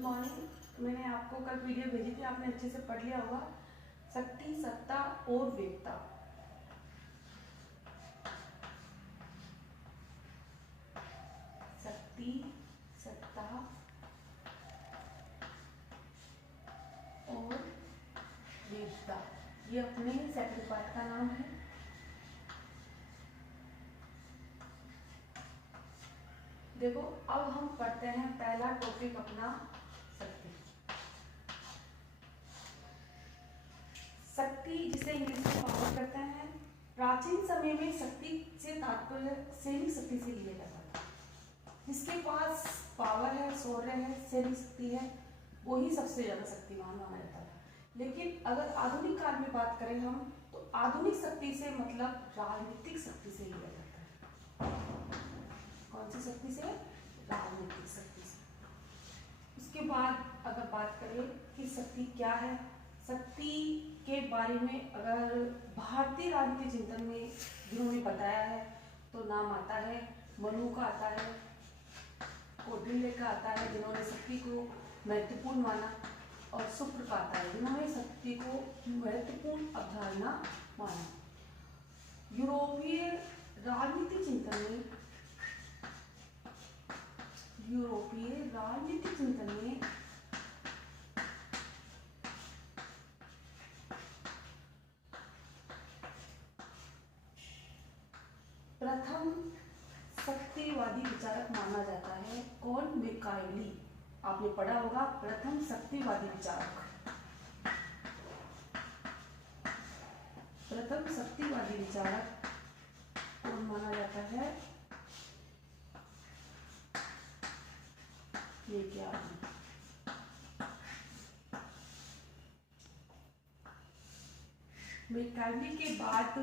Good morning. मैंने आपको कल वीडियो भेजी थी, आपने अच्छे से पढ़ लिया होगा। शक्ति, सत्ता और वेगता। शक्ति, सत्ता और वेगता, ये अपने सेकंड पार्ट का नाम है। देखो, अब हम पढ़ते हैं पहला टॉपिक अपना, शक्ति। शक्ति जिसे इंग्लिश में पावर कहते हैं। प्राचीन समय में शक्ति से तात्पर्य सैनिक शक्ति से लिया जाता था। जिसके पास पावर है, शौर्य है, सैनिक शक्ति है, वो ही सबसे ज्यादा शक्तिमान माना जाता था। लेकिन अगर आधुनिक काल में बात करें हम, तो आधुनिक शक्ति से मतलब राजनीतिक शक्ति से लिया जाता है। कौन सी शक्ति से? राजनीतिक शक्ति से। उसके बाद अगर बात करें कि शक्ति क्या है, शक्ति के बारे में अगर भारतीय राजनीतिक चिंतन में जिन्होंने बताया है तो नाम आता है मनु का, आता है कौटिल्य का, आता है जिन्होंने शक्ति को महत्वपूर्ण माना, और शुक्र का आता है जिन्होंने शक्ति को महत्वपूर्ण अवधारणा माना। यूरोपीय राजनीतिक चिंतन में प्रथम शक्तिवादी विचारक माना जाता है कौन? मिकाइली। आपने पढ़ा होगा, प्रथम शक्तिवादी विचारक। प्रथम शक्तिवादी विचारक कौन माना जाता है? ये क्या है? मिकाइली के बाद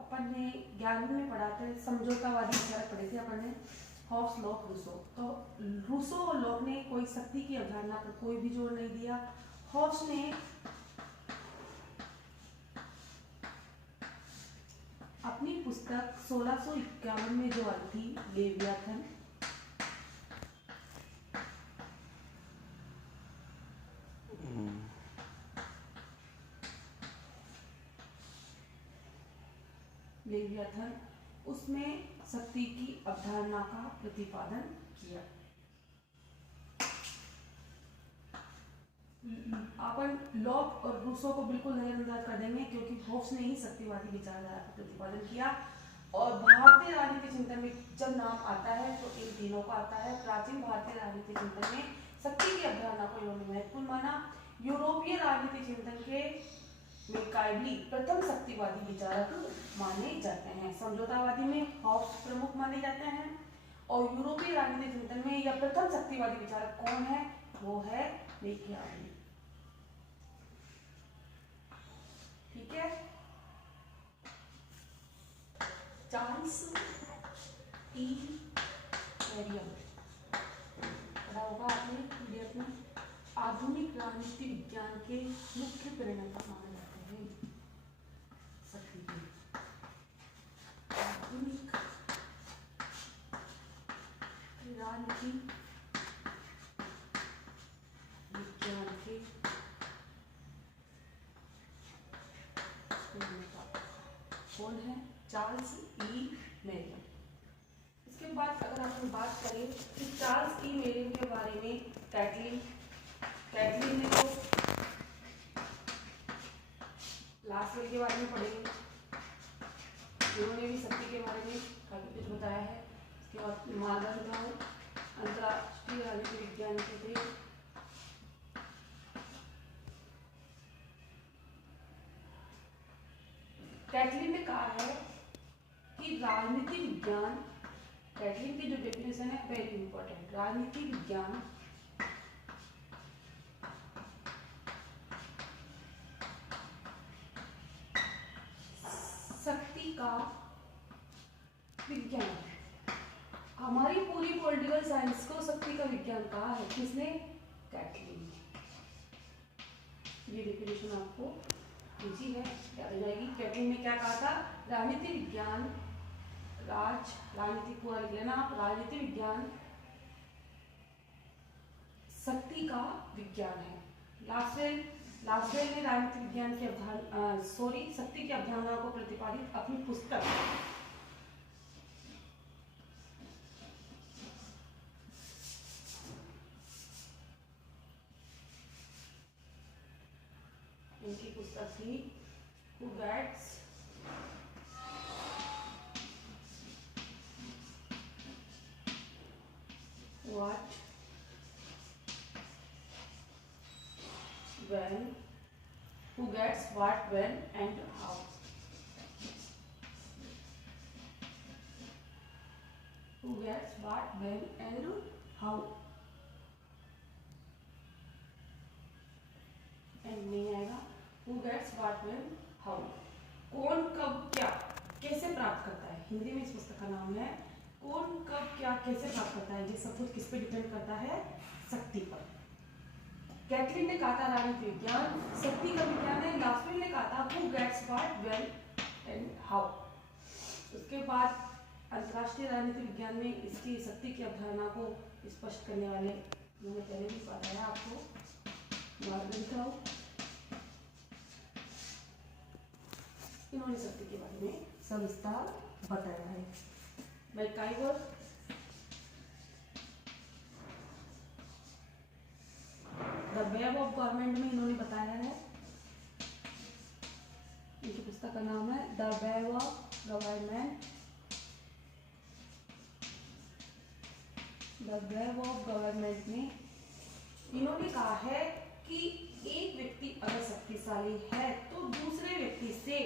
अपन ने 11वीं में पढ़ा था समझौतावादी विचारक पढ़े थे अपन ने, हॉब्स, लॉक, रूसो। तो रूसो और लॉक ने कोई शक्ति की अवधारणा पर कोई भी जोर नहीं दिया। हॉब्स ने अपनी पुस्तक 1651 में जो आई थी, लेवियाथन, उसमें शक्ति की अवधारणा का प्रतिपादन किया। अपन लॉक और रूसो को बिल्कुल नजरअंदाज कर देंगे क्योंकि हॉब्स ने ही शक्तिवादी विचारधारा का प्रतिपादन किया। और भारतीय राजनीतिक चिंतन में जब नाम आता है तो इन तीनों का आता है। प्राचीन भारतीय राजनीतिक चिंतन में शक्ति की अवधारणा को इन्होंने महत्वपूर्ण माना। यूरोपीय राजनीतिक चिंतन के मिकाइली प्रथम शक्तिवादी विचारक माने जाते हैं। समझौतावादी में हॉब्स प्रमुख माने जाते हैं, और यूरोपीय राजनीतिक चिंतन में यह प्रथम शक्तिवादी विचारक कौन है? वो है मिकाइली। ठीक है। चार्ल्स ई मैरियम पढ़ा होगा आपने पीडीएफ में। आधुनिक राजनीति विज्ञान के मुख्य प्रेरणा माने जाते हैं शक्ति के। आधुनिक राजनीति विज्ञान के कौन है? Charles E Mariam. इसके बाद अगर हम बात करें कि चार्ल्स ई मैरियम के बारे में, कैटलिन ने तो लास्ट के बारे में पढ़ेंगे, उन्होंने भी शक्ति के बारे में काफी कुछ बताया है। इसके बाद मार्गदर्शन अंतरराष्ट्रीय राजनीतिक विज्ञान के थे। कैटलिन ने कहा है कि राजनीति विज्ञान, कैटलिन की जो डेफिनेशन है वेरी इंपॉर्टेंट, राजनीति विज्ञान शक्ति का विज्ञान है। हमारी पूरी पॉलिटिकल साइंस को शक्ति का विज्ञान कहा है किसने? कैटलिन ने। ये डेफिनेशन आपको इजी है, याद हो जाएगी। कैटलिन ने क्या कहा था? राजनीति विज्ञान, राजनीति पूरा लिख लेना आप, राजनीति विज्ञान शक्ति का विज्ञान है। लास्वेल ने राजनीतिक विज्ञान की शक्ति की अवधारणा को प्रतिपादित अपनी पुस्तक इनकी पुस्तक थी Who Gets What When, Who Gets What When and How। Who gets what when and how। And नहीं आएगा। Who gets what when how। कौन कब क्या कैसे प्राप्त करता है, हिंदी में इस पुस्तक का नाम है कौन कब क्या कैसे प्राप्त करता है। ये सब कुछ किस पे डिपेंड करता है, शक्ति पर। कैथरीन ने कहा था राजनीतिक विज्ञान शक्ति का विज्ञान है। लास्वेल ने कहा था Who gets what when and how। उसके बाद अंतरराष्ट्रीय राजनीतिक विज्ञान में इसकी शक्ति की अवधारणा को स्पष्ट करने वाले मैंने पहले भी बताया आपको मॉर्गनथाउ, इन्होंने शक्ति के बारे में सविस्तार बताया है। MacIver, the web of government में इन्होंने बताया है, इनकी पुस्तक का नाम है the web of government. The web of government में इन्होंने कहा है कि एक व्यक्ति अगर शक्तिशाली है तो दूसरे व्यक्ति से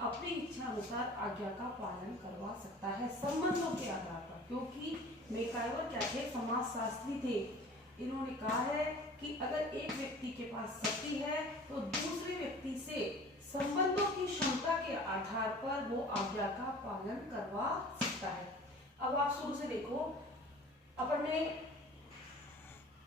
अपनी इच्छा अनुसार आज्ञा का पालन करवा सकता है संबंधों के आधार पर। क्योंकि मैकाइवर क्या थे, समाजशास्त्री थे। इन्होंने कहा है कि अगर एक व्यक्ति के पास शक्ति है तो दूसरे व्यक्ति से संबंधों की क्षमता के आधार पर वो आज्ञा का पालन करवा सकता है। अब आप शुरू से देखो, अपन ने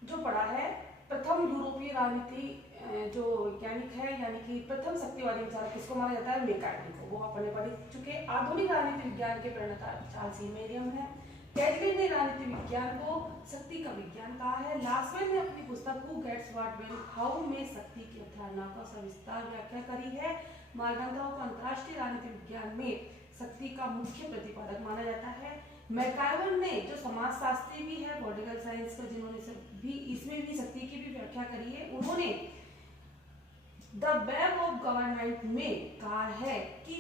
जो पढ़ा है प्रथम यूरोपीय राजनीति जो वैज्ञानिक है यानी कि प्रथम शक्तिवादी विचारक किसको माना जाता है, मैकाइवर को, वो अपन ने पढ़ चुके। आधुनिक राजनीति विज्ञान के प्रणेता चार्ल्स ई मेरियम है। कैथरीन ने राजनीति विज्ञान को शक्ति का विज्ञान कहा है। लास्वेल ने अपनी पुस्तक Who Gets What When How में शक्ति की अवधारणा का सविस्तार व्याख्या करी है। मॉर्गनथाउ को अंतरराष्ट्रीय राजनीति विज्ञान में शक्ति का मुख्य प्रतिपादक माना जाता है। मैकाइवर ने जो समाजशास्त्री भी है, पॉलिटिकल साइंस का, जिन्होंने भी इसमें भी शक्ति की भी व्याख्या करी है, उन्होंने द वेब ऑफ गवर्नमेंट में कहा है कि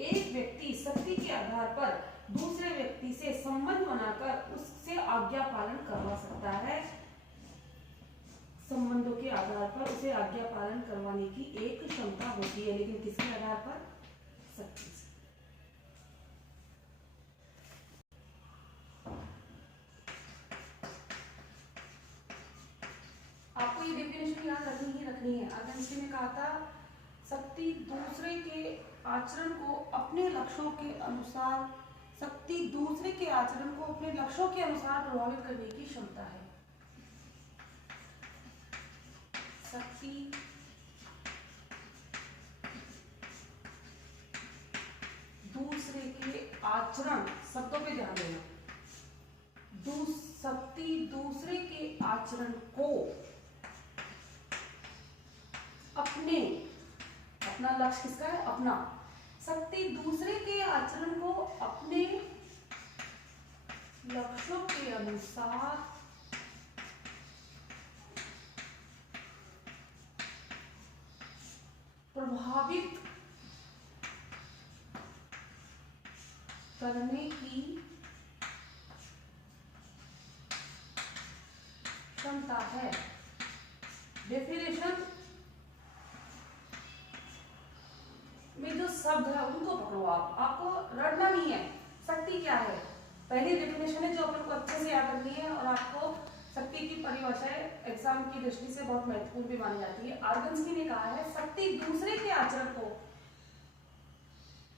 एक व्यक्ति शक्ति के आधार पर दूसरे व्यक्ति से संबंध बनाकर उससे आज्ञा पालन करवा सकता है। संबंधों के आधार पर उसे आज्ञा पालन करवाने की एक क्षमता होती है, लेकिन किसके आधार पर, शक्ति से। आपको ये डेफिनेशन याद रखनी है। आइंस्टीन ने कहा था शक्ति दूसरे के आचरण को अपने लक्ष्यों के अनुसार प्रभावित करने की क्षमता है। शक्ति दूसरे के आचरण, शब्दों पे ध्यान देना, शक्ति दूसरे के आचरण को अपना लक्ष्य किसका है, अपना। शक्ति दूसरे के आचरण को अपने लक्ष्यों के अनुसार प्रभावित करने की क्षमता है। डेफिनेशन में जो शब्द है उनको पकड़ो, आपको रटना नहीं है। शक्ति क्या है, पहली डेफिनेशन है जो अपन को अच्छे से याद रखनी है, और आपको शक्ति की परिभाषाएं एग्जाम की दृष्टि से बहुत महत्वपूर्ण भी मानी जाती है। आर्गन्स्की ने कहा है शक्ति दूसरे के आचरण को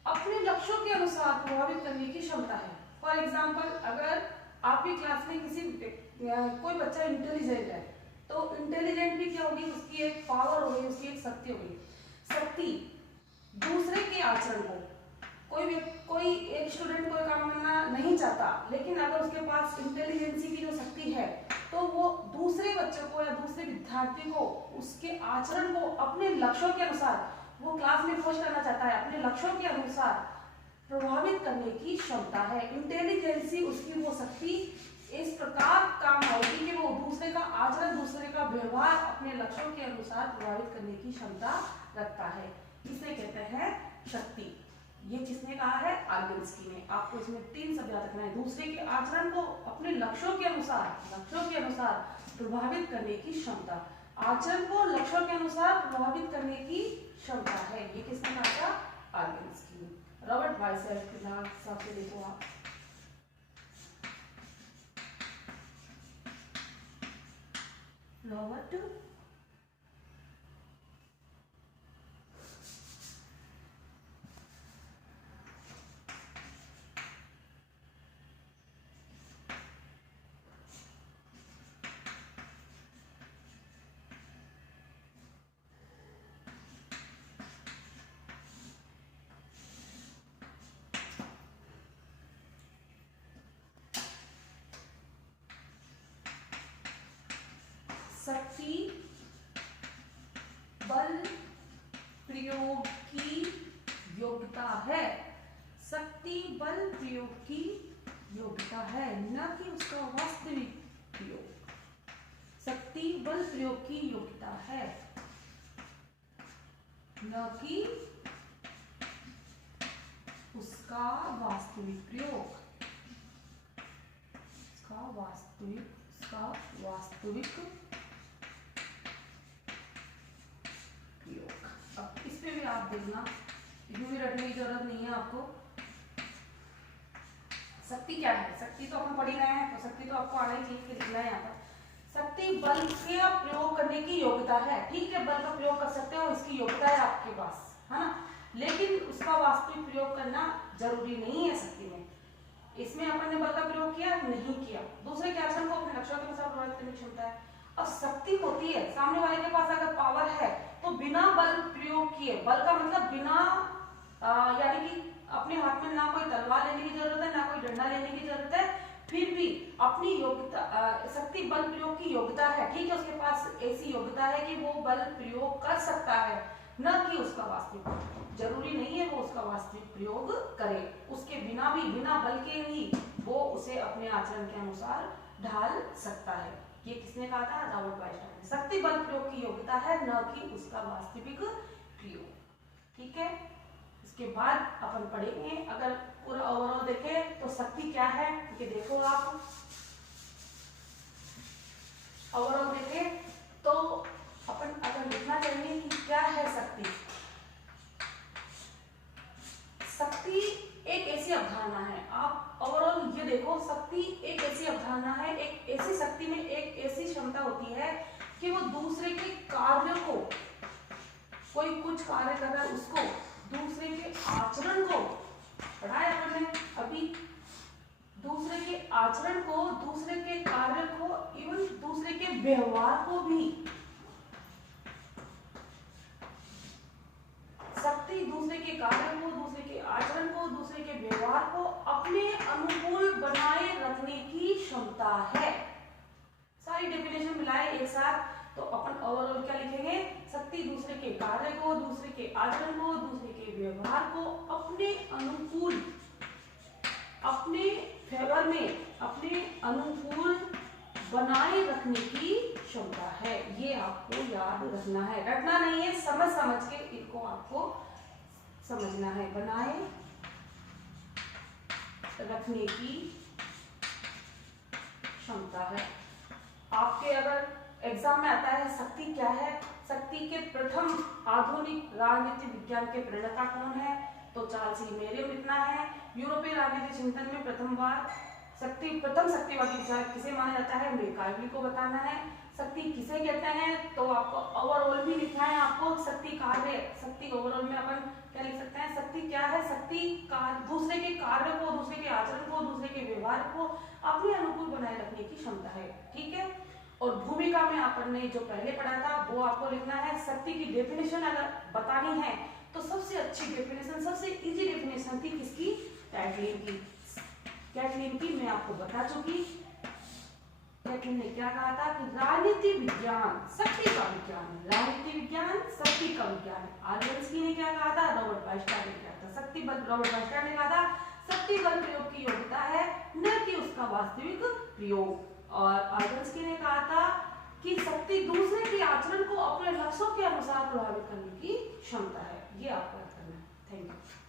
अपने लक्ष्यों के अनुसार प्रभावित करने की क्षमता है। फॉर एग्जाम्पल, अगर आपकी क्लास में कोई बच्चा इंटेलिजेंट है तो इंटेलिजेंट भी क्या होगी, उसकी एक पावर होगी, उसकी एक शक्ति होगी। शक्ति दूसरे के आचरण को, कोई एक स्टूडेंट कोई काम करना नहीं चाहता, लेकिन अगर उसके पास इंटेलिजेंसी की जो शक्ति है तो वो दूसरे बच्चों को या दूसरे विद्यार्थी को उसके आचरण को अपने लक्ष्यों के अनुसार, वो क्लास में खुश करना चाहता है, अपने लक्ष्यों के अनुसार प्रभावित करने की क्षमता है। इंटेलिजेंसी उसकी वो शक्ति इस प्रकार काम आएगी कि वो दूसरे का आचरण, दूसरे का व्यवहार अपने लक्ष्यों के अनुसार प्रभावित करने की क्षमता रखता है। इसे कहते हैं शक्ति। ये किसने कहा है? आर्गेन्स्की ने। आपको इसमें 3 शब्द याद रखना है। दूसरे के आचरण को अपने लक्ष्यों के अनुसार प्रभावित करने की क्षमता, आचरण को लक्ष्यों के अनुसार प्रभावित करने की क्षमता है। ये किसने कहा था? आर्गेन्स्की। रॉबर्ट बाइसेप के हिसाब से देखो आप, रॉबर्ट शक्ति बल प्रयोग की योग्यता है। शक्ति बल प्रयोग की योग्यता है, न कि उसका वास्तविक प्रयोग। शक्ति बल प्रयोग की योग्यता है, न कि उसका वास्तविक प्रयोग। वास्तविक प्रयोग। अब इस पे भी आप देखना, इसमें भी रटने की जरूरत नहीं है आपको। शक्ति क्या है? शक्ति तो अपन पढ़ ही रहे हैं, तो शक्ति तो आपको आना ही चाहिए कि लिखना है यहाँ पर। शक्ति बल का प्रयोग करने की योग्यता है। ठीक है, बल का प्रयोग कर सकते हो, इसकी योग्यता है आपके पास, है ना, लेकिन उसका वास्तविक प्रयोग करना जरूरी नहीं है शक्ति में। इसमें अपन ने बल का प्रयोग किया? नहीं किया। दूसरे के आचरण को अपने लक्ष्यों के अनुसार प्रभावित करने की क्षमता है। अब शक्ति होती है, सामने वाले के पास अगर पावर है तो बिना बल प्रयोग किए, बल का मतलब बिना यानी कि अपने हाथ में ना कोई तलवार लेने की जरूरत है, ना कोई डंडा लेने की जरूरत है, फिर भी अपनी योग्यता, शक्ति बल प्रयोग की योग्यता है। ठीक है, उसके पास ऐसी योग्यता है कि वो बल प्रयोग कर सकता है, न कि उसका वास्तविक। जरूरी नहीं है वो उसका वास्तविक प्रयोग करे, उसके बिना भी, बिना बल के ही वो उसे अपने आचरण के अनुसार ढाल सकता है। ये किसने कहा था? रॉबर्ट बाइस्टाइन ने। शक्ति बल प्रयोग की योग्यता है, न कि उसका वास्तविक प्रयोग। ठीक है, इसके बाद अपन पढ़ेंगे, अगर पूरा ओवरऑल देखें तो शक्ति क्या है, ये देखो आप। ओवरऑल देखें तो अपन अगर लिखना चाहिए कि क्या है शक्ति। शक्ति एक ऐसी अवधारणा है, आप ओवरऑल ये देखो, शक्ति एक ऐसी अवधारणा है, एक ऐसी शक्ति में एक ऐसी क्षमता होती है कि वो दूसरे के कार्य को, कोई कुछ कार्य कर रहा है उसको, दूसरे के आचरण को, पढ़ाया हमने अभी, दूसरे के आचरण को, दूसरे के कार्य को, इवन दूसरे के व्यवहार को भी, शक्ति दूसरे के कार्य को, दूसरे के आचरण को, दूसरे के व्यवहार को अपने अनुकूल बनाए रखने की क्षमता है। सारी डेफिनेशन मिलाए एक साथ तो अपन ओवरऑल क्या लिखेंगे? शक्ति दूसरे के कार्य को, दूसरे के आचरण को, दूसरे के व्यवहार को अपने अनुकूल, अपने फेवर में, अपने अनुकूल बनाए रखने की क्षमता है। ये आपको याद रखना है, रटना नहीं है, समझ समझ के इनको आपको समझना है। बनाए रखने की क्षमता है। आपके अगर एग्जाम में आता है शक्ति क्या है, शक्ति के प्रथम आधुनिक राजनीति विज्ञान के प्रणेता कौन है, तो चार्ल्स ई मेरियम लिखना है। यूरोपीय राजनीति चिंतन में प्रथम शक्तिवादी विचारक किसे माना जाता है, मैकाइवली को बताना है। शक्ति किसे कहते हैं, तो आपको ओवरऑल भी लिखना है। आपको शक्ति कार्य, शक्ति ओवरऑल में अपन क्या लिख सकते हैं? शक्ति क्या है? शक्ति दूसरे के कार्य को, दूसरे के आचरण को, दूसरे के व्यवहार को अपने अनुकूल बनाए रखने की क्षमता है। ठीक है, और भूमिका में अपन ने जो पहले पढ़ा था वो आपको लिखना है। शक्ति की डेफिनेशन अगर बतानी है तो सबसे अच्छी डेफिनेशन, सबसे इजी डेफिनेशन थी किसकी? कैटलिन की। कैटलिन की मैं आपको बता चुकी। जैकलिन ने क्या कहा था कि राजनीति विज्ञान शक्ति का विज्ञान है, राजनीति विज्ञान शक्ति का विज्ञान है। आर्गन्स्की ने क्या कहा था, रॉबर्ट वाइस्टार ने क्या था, शक्ति बल, रॉबर्ट वाइस्टार ने कहा था शक्ति बल प्रयोग की योग्यता है न कि उसका वास्तविक प्रयोग। और आर्गन्स्की ने कहा था कि शक्ति दूसरे के आचरण को अपने लक्ष्यों के अनुसार प्रभावित करने की क्षमता है। ये आपको याद करना है। Thank you.